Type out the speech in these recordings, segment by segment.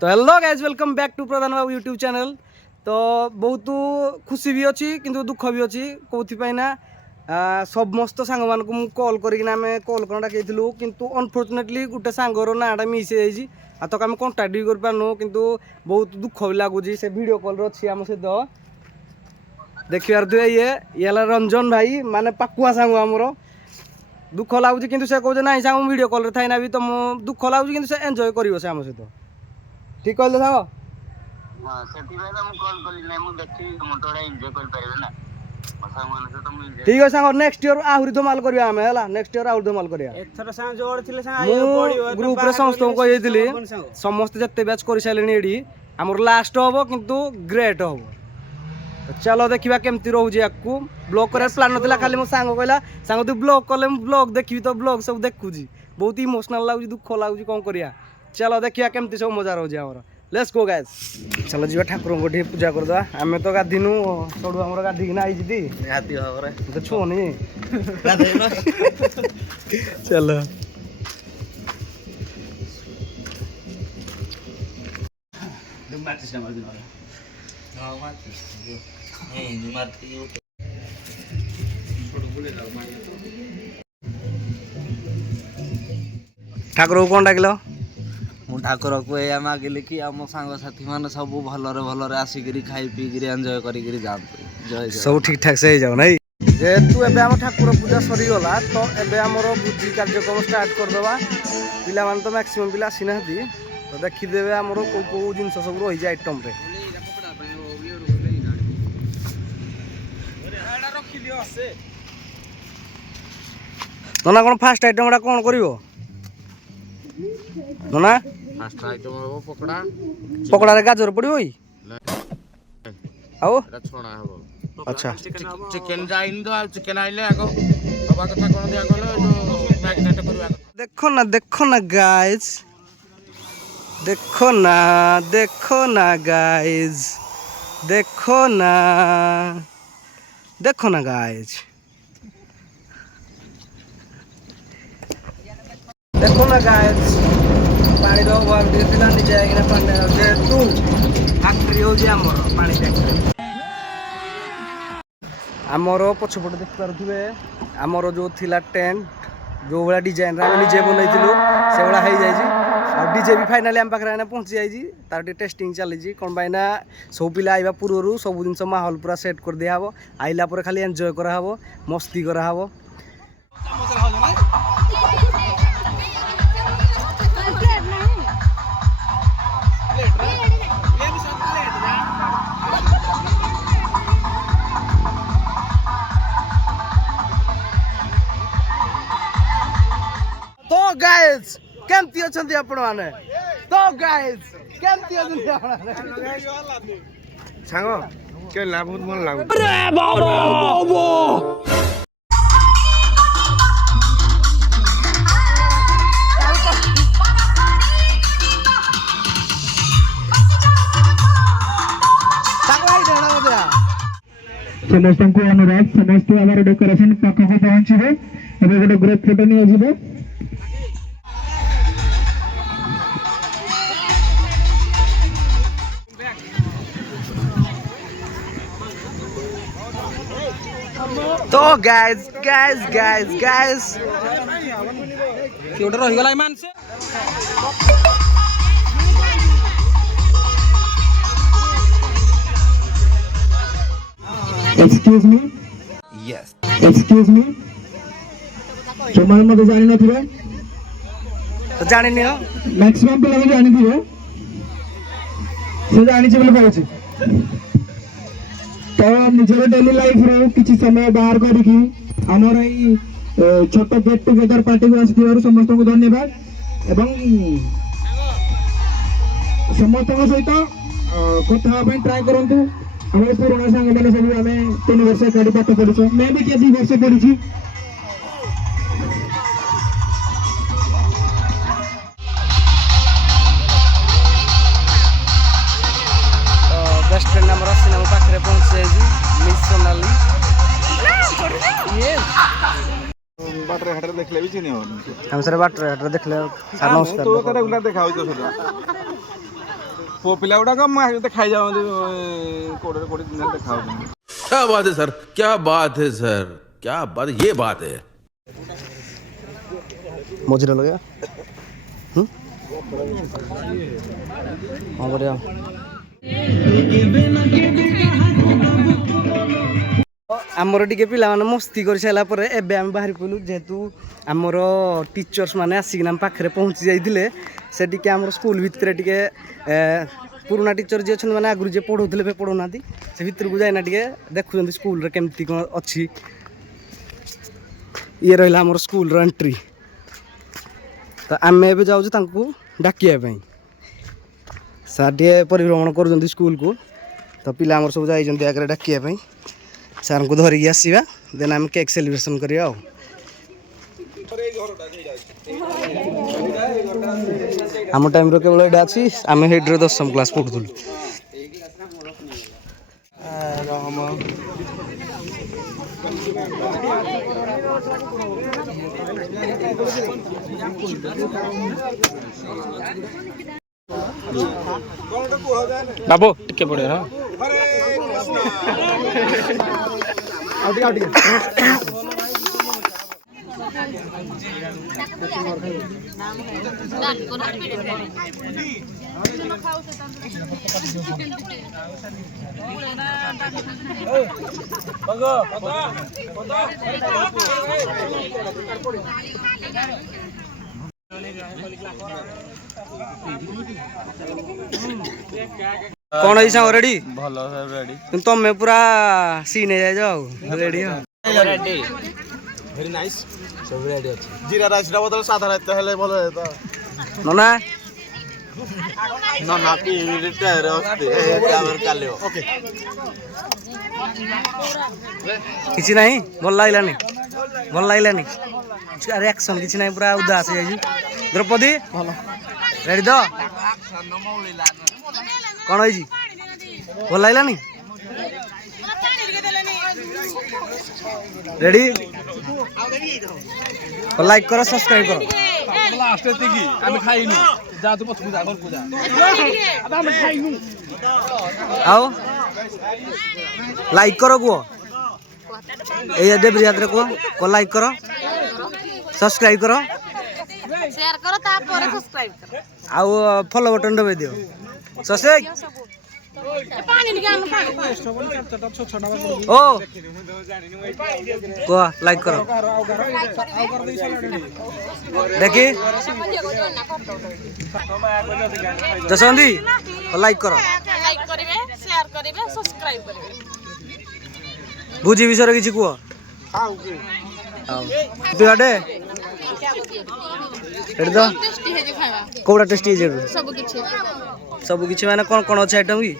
तो hello guys welcome back to Pradhan Babu YouTube channel. तो बहुत खुशी भी अच्छी किंतु दुख भी अच्छी कौन ना समस्त सांग मान को कॉल करना कॉल कर डाकू किंतु अनफर्चुनेटली गोटे सांगर नाटा मिस हो तो आम कंटाक्ट भी कर पार्नु किंतु बहुत दुख भी लगुच से वीडियो कॉल अच्छी आम सहित देखिबार थे ये रंजन भाई माने पाकुआ सांग आमर दुख लगुच कि से कहे ना सांग वीडियो कॉल थाई ना भी तुम दुख लगुच कि से एंजॉय कर आम सहित ठीक कहले सांग हां सेति भाई तो कॉल कली नै मु देखि मोटोडा एन्जॉय कर पाइबे ना मसा मन से तो मु ठीक है सांग नेक्स्ट ईयर आहुरी धमाल करिया हमें हला नेक्स्ट ईयर आहुरी धमाल करिया एथर सांग जोड़ थिले सांग आयो पडियो ग्रुप रे समस्त को कहिदिली समस्त जत्ते बैच करि साइलेनी एडी हमर लास्ट होबो किंतु ग्रेट होबो तो चलो देखिबा केमती रहू जे याकू ब्लॉग करे प्लान नथिला खाली मो सांग कहला सांग तू ब्लॉग करले मु ब्लॉग देखिबी तो ब्लॉग सब देखु जी बहुत इमोशनल लागु दुख लागु कोन करिया चलो देखिया केमती सब मजा रहू जे हमर लेट्स गो गाइस चलो जीवा ठाकुर को ठी पूजा कर दवा हमें तो गाधीनु सडू हमर गाधी कि ना आई जिती गाधी होरे तो छोनी गाधे ना चलो दम मारतीस ना मारती हां मारतीस ए नि मारती ठाकुर को कोन डाकिलो मु ठाकुर को ए मागिले कि हम सांग साथी मान सब भलरे आसिकरी खाई पी एंजॉय करी जातु जय सब ठीक ठाक से जाओ नहीं जेहेतु एबे हम ठाकुर पूजा सरी गला तो एबे हमर बुद्धि कार्यक्रम स्टार्ट कर देबा पिला मान तो मैक्सिमम पिला आसी नाहती तो देखि देबे हमर को जिंस सब रही जाय आइटम रे नना कोन फास्ट आइटम कोन करिवो नना फास्ट आइटम हो पकोड़ा पकोड़ा रे गाजर पड़ियो ई आओ एटा छोड़ा हो अच्छा चिकन जाइन तो चिकन आइले आगो बाबा कथा कोन दिया गलो जो मैग्नेट करवा देखो ना गाइस देखो ना गाइस देखो ना गाइस देखो ना गाइस पानी दो बार दिला नि जाय कि पानी जे तू फैक्ट्री हो जे हमर पानी फैक्ट्री हमर पछपट देख पारुथिबे हमर जो थिला टेंट जो वाला डिजाइन रा निजे बनैतिलु से वाला हे जाय जी और डीजे भी फाइनली हम पाखरा ना पहुंच जाय जी तार डी टेस्टिंग चली जी कोन बाइना सब पिला आइबा पुररू सब दिन माहौल पूरा सेट कर दिया हबो आइला पर खाली एन्जॉय करा हबो मस्ती करा हबो तो गाइस केमती अछंती आपण माने तो गाइस केमती अछंती आपण माने सांगो के ला बहुत मन लागो अरे बाबा समस्त को अनुरोध समस्त आम डेकोरेशन पाख को पहुंचे एवं गोटे ग्रुप फोटो नहीं आजो तो गाइस क्यों रही गला मान say excuse me yes excuse me मत जानी नथिबे तो जानि नियो मैक्सिमम पिला जानी थिबे से जानी बोले कहूँ तो निजर डेली लाइफ रो किसी समय बाहर करिकी हमर ई छोट गेट टुगेदर पार्टी को आसी समस्त को धन्यवाद एवं समस्त सहित कथा ट्राए करंतु हमारे पुराना सांग मैंने सब हमें 3 वर्ष कड़ी पाठ पढ़ी मैं भी के 2 वर्ष पढ़ी बेस्ट फ्रेंड हमर सिनेमा पाखरे पहुंच जाय जी मिस सोनाली ये बाटरे हाटर देखले भी चिनी हो हम सर बाटरे हाटर देखले सर नमस्कार तो कटा गुला देखाउ तो पुओ पिला गुड़ाक खाई जाते कोड़े कोड़े दिन देखा क्या बात है सर, क्या बात है सर, क्या बात, ये बात है। मझिरे लगे हाँ बढ़िया आमर टिके पिला माने मस्ती कर सारा पर एबे आम बाहर पड़ू जेहेतु आमर टीचर्स माने आसिक आम पाखे पहुँची जाइए से टिके आमर स्कूल भितर टिके पुराना टीचर जी अच्छा मैंने आगु जे पढ़ाऊे पढ़ाऊना से भितर को जाइना टे देखुं स्कूल केमती कौन अच्छी ये रहा आमर स्कूल एंट्री तो आम ए जाऊँ डाकिया सार टे परिभ्रमण कर स्कूल को तो पिला आमर सब जाइए आगे डाकिया सार को धरिकी आसवा देन आम केक सेलिब्रेशन करिया आम टाइम केवल यहाँ अच्छी आम हेड्रे 10वीं क्लास पढ़ुलु बाबू टिके पड़े ना कौन है सांग रेडी भल रेडी तुम्हें पूरा सीन है जाओ रेडी हो वेरी नाइस सब रेडी अछि जीरा राइस रा बदल सादा राइस हेले भलो हेता नना ना ना पी रिटायर होते काबर काले ओके किसी नहीं भल लागलानी भल लागलानी रिएक्शन किसी नहीं पूरा उदास है द्रौपदी रेडी तो कौन है भल लागलानी रेडी लाइक करो सब्सक्राइब करो लास्ट एतिकी हम खाइनु जा तू पछू जा घर को जा अब हम खाइनु आओ लाइक करो को ए देबरी यात्रा को लाइक करो सब्सक्राइब करो शेयर करो तापर सब्सक्राइब करो आओ फॉलो बटन दबे दियो सब्सक्राइब पानी निकाल ओ को लाइक करो देखी जसवंती लाइक करो लाइक करिवे शेयर करिवे सब्सक्राइब करिवे भुजी विषय किछि कुओ तू आडे एड दो टेस्टी है जे खावा कोडा टेस्टी जे सब किछि माने कोन कोन अछि आइटम की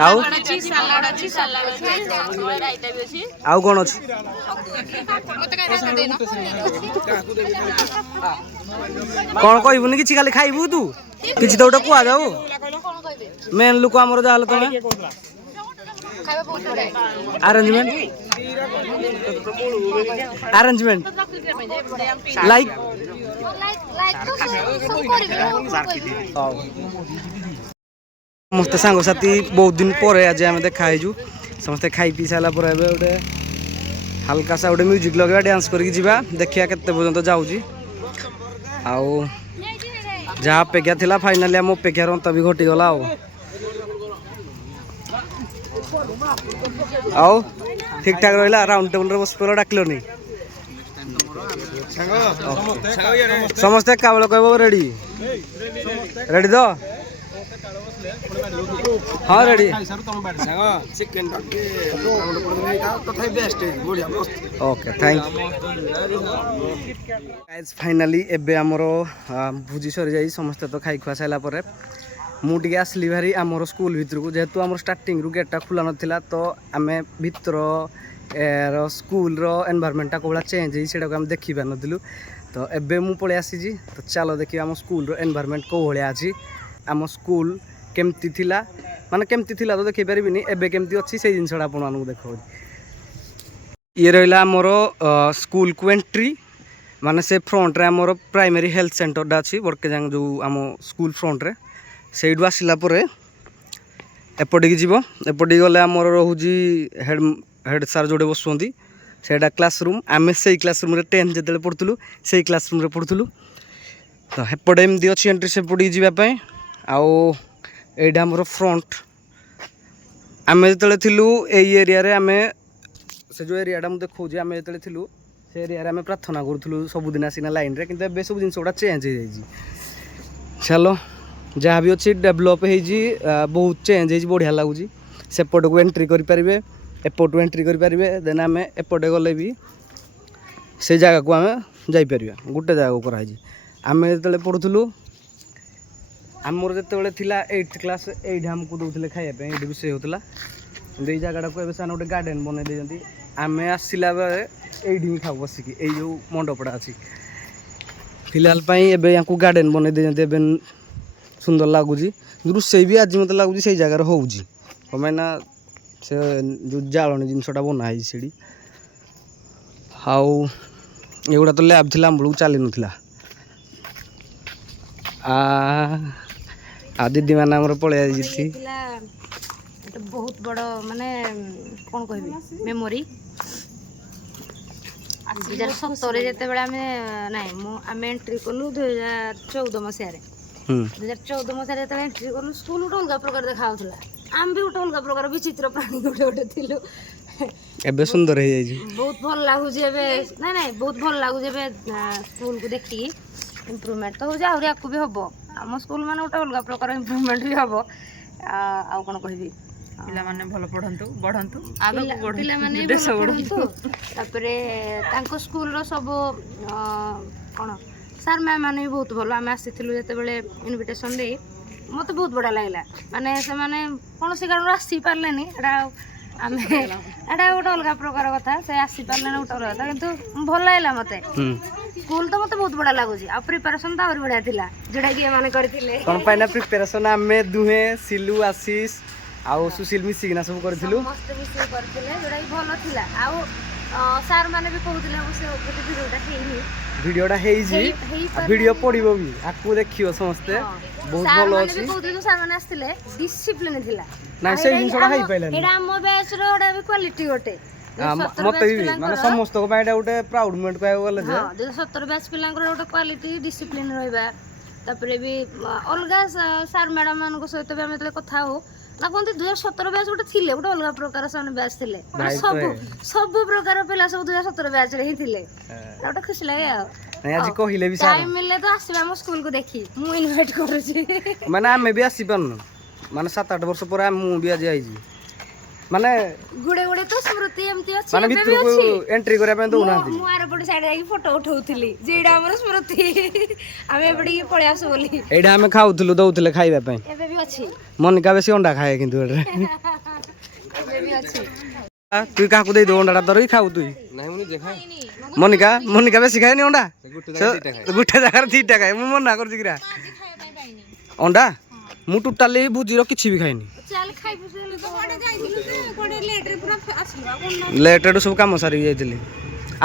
आउ सलाड अछि रायता भी अछि आउ कोन अछि मते काय रायता देनो कोन कहबुनी किछि खाली खाइबू तू किछि तो उटा कुआ जाऊ कोन कहबे मेन लोक हमर जाहल तमे खाइबा बहुत बड़े अरेंजमेंट लाइक लाइक तो सब करिवे समस्त सांगसाथी बहुत दिन पर आज आम देखा समस्ते खाई पी सारा पर गोटे हल्का सा गोटे म्यूजिक लगे डांस करके जावा देखिया केते पर्यंत जाऊँगी आउ जहाँ अपेक्षा थिला फाइनाली आम अपेक्षार अंत भी घटीगला आउ ठीक ठाक रहा राउंड टेबल बस पड़ा डाकलनी समस्ते काबल कह रेडी रेडी तो हाँ ready okay thank you finally एबे आमर भोजी सरी जाई समस्ते तो खाई खुआ सारा पर मुझे आसली भारी आमर स्कूल भितर को जेहेतु आम स्टार्टिंग रू गेटा खुला नाला तो आम भितर स्कूल एनवायरमेंटा कौन चेंज है से देखी पार नु तो एबे मु पलि आसी तो चलो देखिए आम स्कूल एनवायरमेंट कौ भाया अच्छी आम स्कूल केमती थिला माने केमती थिला तो देखी पारिनी एबे केमती अच्छी से जिनसा आपको देखा ये रहा आमर स्कूल को एंट्री ମାନେ ସେ ଫ୍ରଣ୍ଟରେ ଆମର ପ୍ରାଇମେରୀ ହେଲ୍ଥ ସେଣ୍ଟରଟା ଅଛି ବଡ଼କେଜାଙ୍ଗ ଯେଉଁ ଆମ ସ୍କୁଲ ଫ୍ରଣ୍ଟରେ ସେଇଠୁ ଆସିଲା ପରେ ଏପଟିକି ଯିବ ଏପଟିକି ଗଲେ ଆମର ରହୁଛି ହେଡ଼ ସାର୍ ଯେଉଁଠି ବସୁଛନ୍ତି ସେଇଟା କ୍ଲାସରୁମ୍ ଆମେ ସେଇ କ୍ଲାସରୁମ୍ରେ 10th ଯେତେବେଳେ ପଢ଼ୁଥିଲୁ ସେଇ କ୍ଲାସରୁମ୍ରେ ପଢ଼ୁଥିଲୁ ତ ସେପଟେ ଏମିତି ଅଛି ଏଣ୍ଟ୍ରି ସେପଟିକି ଯିବା ପାଇଁ ଆଉ ଏଇଟା ଆମର ଫ୍ରଣ୍ଟ ଆମେ ଯେତେବେଳେ ଥିଲୁ ଏଇ ଏରିଆରେ ଆମେ ସେ ଯେଉଁ ଏରିଆଟା ମୁଁ ଦେଖାଉଛି ଆମେ ଯେତେବେଳେ ଥିଲୁ ସେ ଏରିଆରେ ଆମେ ପ୍ରାର୍ଥନା କରୁଥିଲୁ ସବୁଦିନ ଆସିନା ଲାଇନ୍ରେ କିନ୍ତୁ ଏବେ ସବୁ ଜିନିଷ ଗୁଡ଼ା ଚେଞ୍ଜ ହେଇଯାଇଛି ଚାଲ ଯାହା ବି ଅଛି ଡେଭଲପ୍ ହେଇଛି ବହୁତ ଚେଞ୍ଜ ହେଇଛି ବଢ଼ିଆ ଲାଗୁଛି ସେପଟକୁ ଏଣ୍ଟ୍ରି କରିପାରିବେ ଏପଟୁ ଏଣ୍ଟ୍ରି କରିପାରିବେ ଦେନ୍ ଆମେ ଏପଟେ ଗଲେ ବି ସେ ଜାଗାକୁ ଆମେ ଯାଇପାରିବା ଗୋଟେ ଜାଗାକୁ କରାହେଇଛି ଆମେ ଯେତେବେଳେ ପଢ଼ୁଥିଲୁ ଆମର ଯେତେବେଳେ ଥିଲା 8th କ୍ଲାସ୍ ଏଇଠି ଆମକୁ ଦେଉଥିଲେ ଖାଇବା ପାଇଁ ଏଇଠି ରୋଷେଇ ହେଉଥିଲା କିନ୍ତୁ ଏଇ ଜାଗାଟାକୁ ଏବେ ସେମାନେ ଗୋଟେ ଗାର୍ଡ଼େନ୍ ବନେଇ ଦେଇଛନ୍ତି ଆମେ ଆସିଲା ବେଳେ ଏଇଠି ହିଁ ଖାଉ ବସିକି ଏଇ ଯେଉଁ ମଣ୍ଡପଟା ଅଛି ଫିଲହାଲ ପାଇଁ ଏବେ ୟାଙ୍କୁ ଗାର୍ଡ଼େନ୍ ବନେଇ ଦେଇଛନ୍ତି ଏବେ ସୁନ୍ଦର ଲାଗୁଛି କିନ୍ତୁ ରୋଷେଇ ବି ଆଜି ମୋତେ ଲାଗୁଛି ସେଇ ଜାଗାରେ ହେଉଛି କ'ଣ ପାଇଁ ନା ସେ ଯେଉଁ ଜାଳଣୀ ଜିନିଷଟା ବନା ହେଇଛି ସେଇଠି ଆଉ ଏଗୁଡ଼ା ତ ଲ୍ୟାବ୍ ଥିଲା ଆମ ବେଳକୁ ଚାଲିନଥିଲା ଆଉ ଦିଦିମାନେ ଆମର ପଳେଇ ଆସିଛି ବହୁତ ବଡ଼ ମାନେ କ'ଣ କହିବି ମେମୋରି 2017 ଯେତେବେଳେ ଆମେ ଏଣ୍ଟ୍ରି କଲୁ 2014 ମସିହାରେ 2014 ମସିହାରେ ଯେତେବେଳେ ଏଣ୍ଟ୍ରି କଲୁ ସ୍କୁଲ ଗୋଟେ ଅଲଗା ପ୍ରକାର ଦେଖାଯାଉଥିଲା ଆମେ ବି ଗୋଟେ ଅଲଗା ପ୍ରକାର ବିଚିତ୍ର ପ୍ରାଣୀ ଗୋଟେ ଥିଲୁ ଏବେ ସୁନ୍ଦର ହେଇଯାଇଛି ବହୁତ ଭଲ ଲାଗୁଛି ଏବେ ନାଇଁ ବହୁତ ଭଲ ଲାଗୁଛି ଏବେ ସ୍କୁଲକୁ ଦେଖିକି ଇମ୍ପ୍ରୁଭମେଣ୍ଟ ତ ହେଉଛି ଆହୁରି ଆଗକୁ ବି ହେବ ଆମ ସ୍କୁଲ ମାନେ ଗୋଟେ ଅଲଗା ପ୍ରକାର ଇମ୍ପ୍ରୁଭମେଣ୍ଟ ବି ହେବ ଆଉ କ'ଣ କହିବି ପିଲାମାନେ ଭଲ ପଢ଼ନ୍ତୁ ବଢ଼ନ୍ତୁ ପିଲାମାନେ ପଢ଼ନ୍ତୁ ତାପରେ ତାଙ୍କ ସ୍କୁଲର ସବୁ କ'ଣ ସାର୍ ମ୍ୟାମ୍ ମାନେ ବି ବହୁତ ଭଲ ଆମେ ଆସିଥିଲୁ ଯେତେବେଳେ ଇନଭିଟେସନ୍ ଦେଇ ମୋତେ ବହୁତ ବଢ଼ିଆ ଲାଗିଲା ମାନେ ସେମାନେ କୌଣସି କାରଣରୁ ଆସିପାରିଲେନି ଏଇଟା ଆମେ ଏଇଟା ଗୋଟେ ଅଲଗା ପ୍ରକାର କଥା ସେ ଆସିପାରିଲେନି ଗୋଟେ ଅଲଗା କଥା କିନ୍ତୁ ଭଲ ଲାଗିଲା ମୋତେ ସ୍କୁଲ ତ ମୋତେ ବହୁତ ବଢ଼ିଆ ଲାଗୁଛି ଆଉ ପ୍ରିପାରେସନ୍ ତ ଆହୁରି ବଢ଼ିଆ ଥିଲା ଯେଉଁଟାକି ଏମାନେ କରିଥିଲେ କ'ଣ ପାଇଁ ନା ପ୍ରିପାରେସନ୍ ଆମେ ଦୁହେଁ ସିଲୁ ଆଶିଷ ଆଉ ସୁଶୀଲ ମିଶିକିନା ସବୁ କରିଥିଲୁ ସମସ୍ତେ ମିଶିକି କରିଥିଲେ ଯେଉଁଟାକି ଭଲ ଥିଲା ଆଉ ସାର୍ ମାନେ ବି କହୁଥିଲେ ଅବଶ୍ୟ ଗୋଟେ ଭିଡ଼ିଓଟା ହେଇଛି ଭିଡ଼ିଓ ପଡ଼ିବ ବି ଆକୁ ଦେଖିବ ସମସ୍ତେ ବହୁତ ଭଲ ଅଛି କହୁଥିଲେ ସାର୍ ମାନେ ଆସିଥିଲେ ଡିସିପ୍ଲିନ ଥିଲା ନାଇଁ ସେଇ ଜିନିଷଟା ହେଇପାରିଲାନି ଏଇଟା ଆମ ବ୍ୟାଚର ଗୋଟେ ବି କ୍ୱାଲିଟି ଗୋଟେ ମତେ ବି ମାନେ ସମସ୍ତଙ୍କ ପାଇଁ ଏଇଟା ଗୋଟେ ପ୍ରାଉଡ ମୋମେଣ୍ଟ କହିବାକୁ ଗଲେ ଯେ 2017 ବ୍ୟାଚ୍ ପିଲାଙ୍କର ଗୋଟେ କ୍ୱାଲିଟି ଡିସିପ୍ଲିନ ରହିବା ତାପରେ ବି ଅଲଗା ସାର୍ ମ୍ୟାଡ଼ାମ ମାନଙ୍କ ସହିତ ବି ଆମେ ଯେତେବେଳେ କଥା ହଉ ନା କୁହନ୍ତି 2017 ବ୍ୟାଚ୍ ଗୋଟେ ଥିଲେ ଗୋଟେ ଅଲଗା ପ୍ରକାର ସେମାନେ ବ୍ୟାଚ୍ ଥିଲେ ସବୁ ପ୍ରକାର ପିଲା ସବୁ 2017 ବ୍ୟାଚରେ ହିଁ ଥିଲେ ଗୋଟେ ଖୁସି ଲାଗେ ଆଉ ନାଇଁ ଆଜି କହିଲେ ବି ସାର୍ ଟାଇମ୍ ମିଳିଲେ ତ ଆସିବା ଆମ ସ୍କୁଲକୁ ଦେଖି ମୁଁ ଇନଭାଇଟ୍ କରୁଛି ମାନେ ଆମେ ବି ଆସିପାରୁନୁ ମାନେ 7-8 ବର୍ଷ ପରେ ମୁଁ ବି ଆଜି ଆଇଛି ମାନେ ଗୁଡେ ତ ସ୍ମୃତି ଏମିତି ଅଛି ମାନେ ଭିତରକୁ ଏଣ୍ଟ୍ରି କରିବା ପାଇଁ ଦଉନାହାନ୍ତି ମୁଁ ଆରପଟେ ସାଇଡ୍ ଯାଇକି ଫଟୋ ଉଠଉଥିଲି ଯେ ଏଇଟା ଆମର ସ୍ମୃତି ଆମେ ଏପଟିକି ପଳେଇ ଆସୁ ବୋଲି ଏଇଟା ଆମେ ଖାଉଥିଲୁ ଦଉଥିଲେ ଖାଇବା ପାଇଁ ଏବେ ବି ଅଛି ମନିକା ବେଶୀ ଅଣ୍ଡା ଖାଏ କିନ୍ତୁ ଏଠାରେ ଏବେ ବି ଅଛି তুই কাকু দেই দো অন্ডাটা ধরই খাও তুই মনিকা বেশি খায়নি অন্ডা গোটে জায়গার 2টা খায় মু মনা করছি কিরা অন্ডা মু টোটালি ভুজির কিছু বি খাইনি লেট ସବୁ କାମ ସାରିକି ଯାଇଥିଲି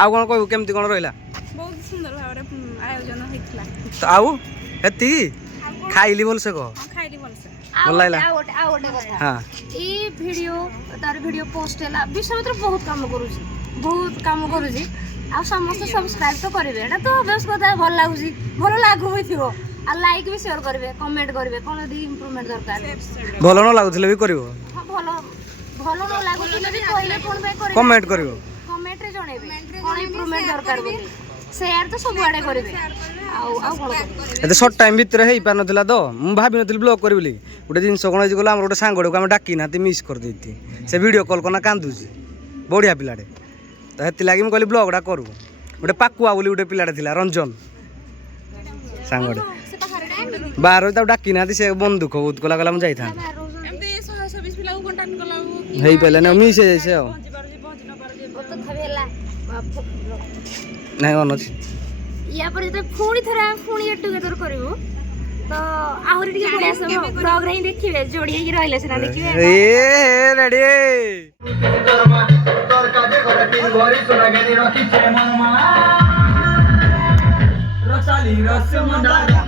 ଆଉ କ'ଣ କହିବୁ କେମିତି କ'ଣ ରହିଲା ବହୁତ ସୁନ୍ଦର ଭାବରେ ଆୟୋଜନ ହେଇଥିଲା ଆଉ ଏତିକି ଖାଇଲି ଭଲସେ କହ ଖାଇଲି ଭଲସେ ଭଲ ଲାଗିଲା ଆଉ ଗୋଟେ କଥା ହଁ এই ভিডিও তার ভিডিও পোস্ট ହେଲା ବିଷୟରେ ବହୁତ କାମ କରୁଛି ଆଉ ସମସ୍ତେ ସବସ୍କ୍ରାଇବ ତ କରିବେ ଏଟା ତ ଅଭ୍ୟାସ କଥା ଭଲ ଲାଗୁଛି ଭଲ ଲାଗୁ ହୋଇଥିବ ଆଉ ଲାଇକ୍ ବି ସେୟାର କରିବେ କମେଣ୍ଟ କରିବେ କ'ଣ ଯଦି ଇମ୍ପ୍ରୁଭମେଣ୍ଟ ଦରକାର ଭଲ ନ ଲାଗୁଥିଲେ ବି କରିବ ଭଲ ନ ଲାଗୁଥିଲେ ବି କହିଲେ କ'ଣ ପାଇଁ କରିବେ କମେଣ୍ଟ କରିବ କମେଣ୍ଟରେ ଜଣେଇବେ କ'ଣ ଇମ୍ପ୍ରୁଭମେଣ୍ଟ ଦରକାର ବୋଲି ସେୟାର ତ ସବୁଆଡ଼େ କରିବେ ଆଉ କ'ଣ ଏତେ ସର୍ଟ ଟାଇମ୍ ଭିତରେ ହେଇପାରିନଥିଲା ତ ମୁଁ ଭାବିନଥିଲି ବ୍ଲଗ୍ କରିବି ବୋଲି ଗୋଟେ ଜିନିଷ କ'ଣ ହେଇଛି କହିଲେ ଆମର ଗୋଟେ ସାଙ୍ଗଟାକୁ ଆମେ ଡାକି ନାହାନ୍ତି ମିସ୍ କରିଦେଇଛି ସେ ଭିଡ଼ିଓ କଲ୍ କନା କାନ୍ଦୁଛି ବଢ଼ିଆ ପିଲାଟେ ତ ସେଥିଲାଗି ମୁଁ କହିଲି ବ୍ଲଗ୍ଟା କରୁ ଗୋଟେ ପାକୁଆ ବୋଲି ଗୋଟେ ପିଲାଟେ ଥିଲା ରଞ୍ଜନ ସାଙ୍ଗଟେ ବାହାର ତାକୁ ଡାକି ନାହାନ୍ତି ସେ ମନ ଦୁଃଖ ବହୁତ କଲା କହିଲା ମୁଁ ଯାଇଥାନ୍ତି ହେଇପାରିଲାନି ମିସ୍ ହେଇଯାଇଛି ଆଉ ନାଇଁ ମନ ଅଛି ୟା ପରେ ଯେତେବେଳେ ପୁଣି ଥରେ ପୁଣି ଗେଟ୍ ଟୁଗେଦର କରିବୁ ତ ଆହୁରି ଟିକେ ବଢିଆ ସବୁ ବ୍ଲଗରେ ହିଁ ଦେଖିବେ ଯୋଡି ହେଇକି ରହିଲେ ସିନା ଦେଖିବେ ରେଡି शाली रस मंदार